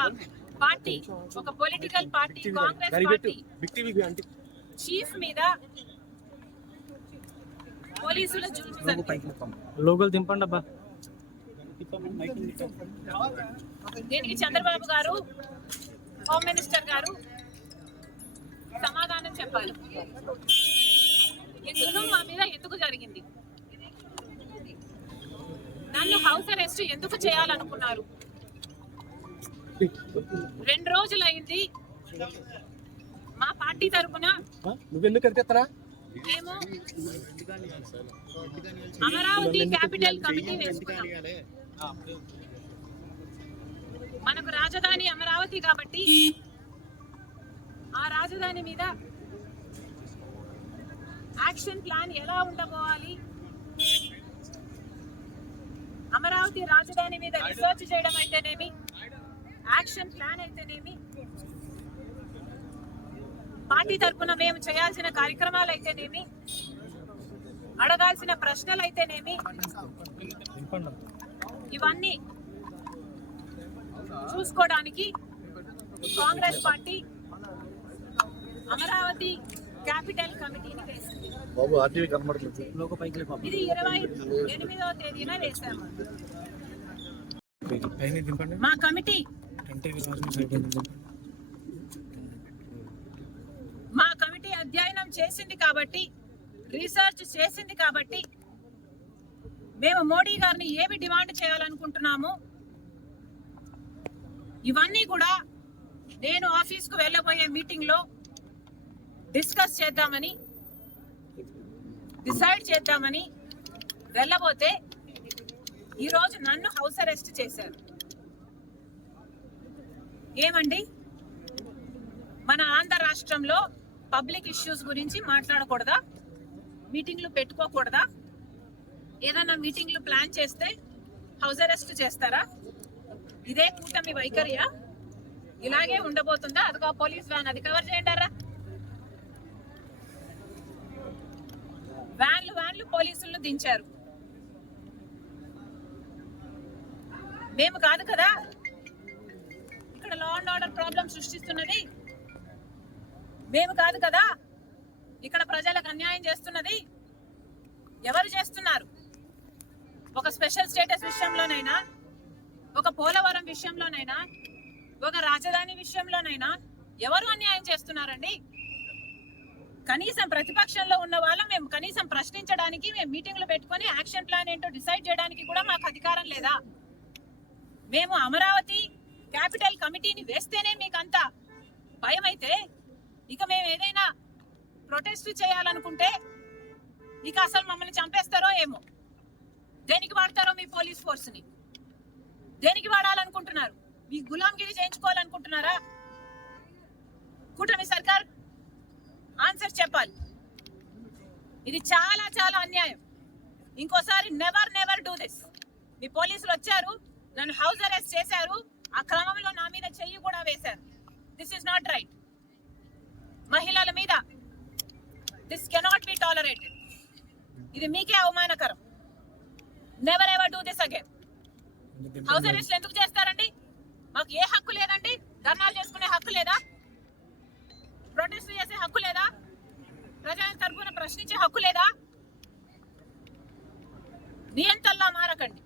ఒక పార్టీ, ఒక political party, Congress party chief మీద పోలీసులు లోగోలు దింపండి అబ్బా. దీనికి చంద్రబాబు గారు, హోమ్ మినిస్టర్ గారు సమాధానం చెప్పాలి. ఈ జులుం మా మీద ఎందుకు జరిగింది? నన్ను హౌస్ అరెస్ట్ ఎందుకు చేయాలనుకున్నారు? 2 రోజులైంది మా పార్టీ తరఫున మేము అమరావతి క్యాపిటల్ కమిటీ వేసుకున్నాం. మనకు రాజధాని అమరావతి కాబట్టి ఆ రాజధాని మీద యాక్షన్ ప్లాన్ ఎలా ఉండబోవాలి, అమరావతి రాజధాని మీద రీసెర్చ్ చేయడం అయితేనేమి, యాక్షన్ ప్లాన్ అయితేనేమి, పార్టీ తరఫున మేము చేయాల్సిన కార్యక్రమాలు అయితేనేమి, అడగాల్సిన ప్రశ్నలు అయితేనేమి, ఇవన్నీ చూసుకోవడానికి కాంగ్రెస్ పార్టీ అమరావతి క్యాపిటల్ కమిటీని వేసింది. ఇది 28వ తేదీన వేశాము. మా కమిటీ అధ్యయనం చేసింది కాబట్టి, రీసెర్చ్ చేసింది కాబట్టి మేము మోడీ గారిని ఏమి డిమాండ్ చేయాలనుకుంటున్నాము ఇవన్నీ కూడా నేను ఆఫీస్కు వెళ్ళబోయే మీటింగ్ లో డిస్కస్ చేద్దామని, డిసైడ్ చేద్దామని వెళ్ళబోతే ఈరోజు నన్ను హౌస్ అరెస్ట్ చేశారు. ఏమండి, మన ఆంధ్ర రాష్ట్రంలో పబ్లిక్ ఇష్యూస్ గురించి మాట్లాడకూడదా? మీటింగ్లు పెట్టుకోకూడదా? ఏదైనా మీటింగ్లు ప్లాన్ చేస్తే హౌస్ అరెస్ట్ చేస్తారా? ఇదే కూటమి వైఖరియా? ఇలాగే ఉండబోతుందా? అదిగా పోలీస్ వ్యాన్, అది కవర్ చేయండారా? వ్యాన్లు పోలీసులను దించారు. మేము కాదు కదా ఇక్కడ లా అండ్ ఆర్డర్ ప్రాబ్లం సృష్టిస్తున్నది, మేము కాదు కదా ఇక్కడ ప్రజలకు అన్యాయం చేస్తున్నది. ఎవరు చేస్తున్నారు? ఒక స్పెషల్ స్టేటస్ విషయంలోనైనా, ఒక పోలవరం విషయంలోనైనా, ఒక రాజధాని విషయంలోనైనా ఎవరు అన్యాయం చేస్తున్నారండి? కనీసం ప్రతిపక్షంలో ఉన్న వాళ్ళం మేము కనీసం ప్రశ్నించడానికి, మేము మీటింగ్లు పెట్టుకొని యాక్షన్ ప్లాన్ ఏంటో డిసైడ్ చేయడానికి కూడా మాకు అధికారం లేదా? మేము అమరావతి క్యాపిటల్ కమిటీని వేస్తేనే మీకు అంతా భయం అయితే, ఇక మేము ఏదైనా ప్రొటెస్ట్ చేయాలనుకుంటే ఇక అసలు మమ్మల్ని చంపేస్తారో ఏమో. దేనికి వాడతారో మీ పోలీస్ ఫోర్స్ ని? దేనికి వాడాలనుకుంటున్నారు? మీ గులాంగిరి చేయించుకోవాలనుకుంటున్నారా? కూటమి సర్కార్ ఆన్సర్ చెప్పాలి. ఇది చాలా చాలా అన్యాయం. ఇంకోసారి నెవర్ డూ దిస్. మీ పోలీసులు వచ్చారు, నన్ను హౌస్ అరెస్ట్ చేశారు, ఆ క్రమంలో నా మీద చెయ్యి కూడా వేశారు. This is not right. మహిళల మీద దిస్ కెనాట్ బి టాలరేటెడ్. ఇది మీకే అవమానకరం. Never ever do this again. House అరెస్ట్లు ఎందుకు చేస్తారండి? మాకు ఏ హక్కు లేదండి? ధర్నాలు చేసుకునే హక్కు లేదా? ప్రొటెస్ట్ చేసే హక్కు లేదా? ప్రజల తరపున ప్రశ్నించే హక్కు లేదా? నియంతల్లా మారకండి.